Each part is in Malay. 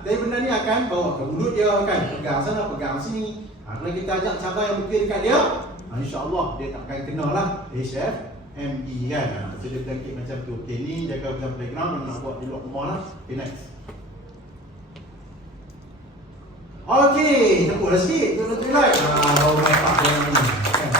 Tapi benda ni akan bawa ke mulut dia kan, pegang sana, pegang sini. Kalau kita ajak cabai yang berkira dekat dia, insya-Allah dia tak akan kena lah HFME kan. So dia blanket macam tu. Okey, ni jaga pasal playground, nak buat di luar rumah lah. Okay, next. Okey, tepuk dah sikit. Betul-betul like. Baru nampak dia yang ni. Kan?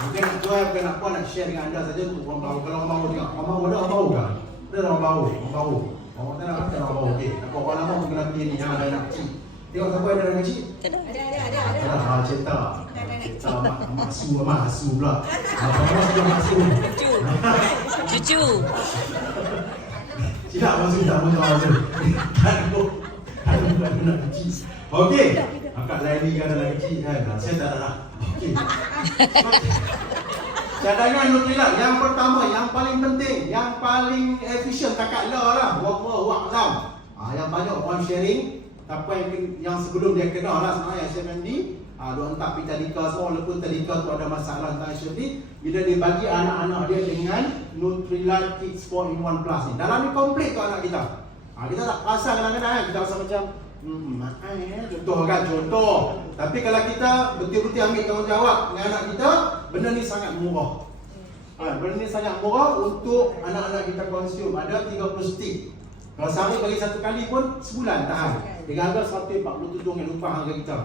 Mungkin nak jual, mungkin nak buat, nak share dengan anda saja untuk orang baru. Kalau orang baru tengok, orang baru ada orang baru kan? Ada orang baru, orang baru. Orang tak nak kata orang baru. Okey, nak buat orang lama mungkin lagi ni yang ada anak kecil. Tengok siapa ada anak kecil? Ada. Cerita. Cerita mak asu pula. Apa sudah mak asu? Cucu. Tidak masuk tak macam asu. Kan anak kecil. Okey. Akak lain ni kan anak kecil kan. Saya tak nak. Okey. Cadangan Nutrilite yang pertama, yang paling penting, yang paling efisien takat lah. Wallahu yang banyak orang sharing. Apa yang sebelum dia kenal lah sebenarnya HFMD. Dia hantar pergi tadika semua, walaupun tadika tu ada masalah tentang HFMD. Bila dia bagi anak-anak dia dengan Nutrilite Kids 4-in-1 Plus ni, dalam ni komplit tu anak kita. Kita tak perasan kadang-kadang kan, kita rasa macam contoh. Tapi kalau kita betul-betul ambil tanggungjawab dengan anak kita, benda ni sangat murah. Benda ni sangat murah untuk anak-anak kita konsum. Ada 30 stick. Kalau sehari bagi satu kali pun sebulan tahan. Dengan harga RM147 harga kita.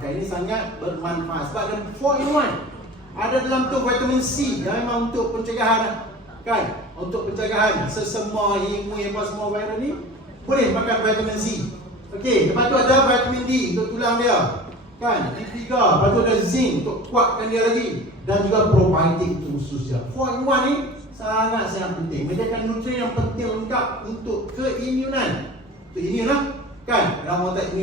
Ini sangat bermanfaat sebab ada 4-in-1. Ada dalam tu vitamin C yang memang untuk pencegahan kan, untuk pencegahan sesama, imun, apa semua virus ni boleh makan vitamin C. Okey, lepas tu ada vitamin D untuk tulang dia kan, D3, lepas tu ada zinc untuk kuatkan dia lagi, dan juga probiotik untuk usus dia. 4-in-1 ni sangat-sangat penting. Menyediakan nutrien yang penting lengkap untuk keimunan. Untuk imun lah kan, dalam otak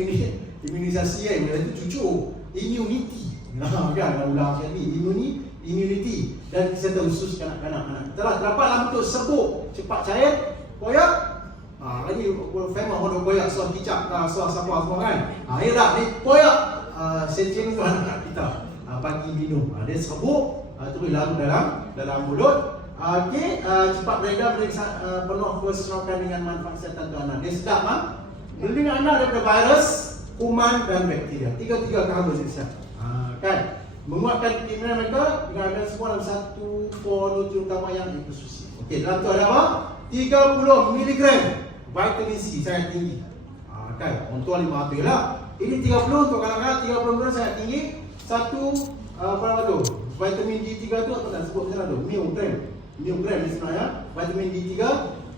imunisasi kan, itu cucu immunity. Kan, kalau ulang sekali immunity dan kesihatan usus kanak-kanak. Telah terdapat dalam bentuk serbuk, cepat cair, koyak. Lagi famous orang koyak sos kicap, sos apa semua kan. Ya dah, ni koyak sencing tu anak kita. Pagi minum. Dia serbuk, terus larut dalam mulut. Okey, cepat beredar, penuh keserokan dengan manfaat kesihatan tu anak. Dia sedap melindungi anak daripada virus, kuman dan bakteria. Tiga-tiga cover siksa. Kan? Menguatkan keimunan mereka dengan ada semua dalam satu nutrien utama yang dikhususi. Okey, dalam tu ada apa? 30 mg vitamin C sangat tinggi. Kan? Untuk 500 lah. Ini 30 untuk kalangan 30 mg sangat tinggi. Satu apa nama tu? Vitamin D3 tu apa tak sebut macam tu? Miogram ni sebenarnya. Vitamin D3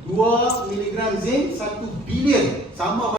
2 mg zinc 1 bilion sama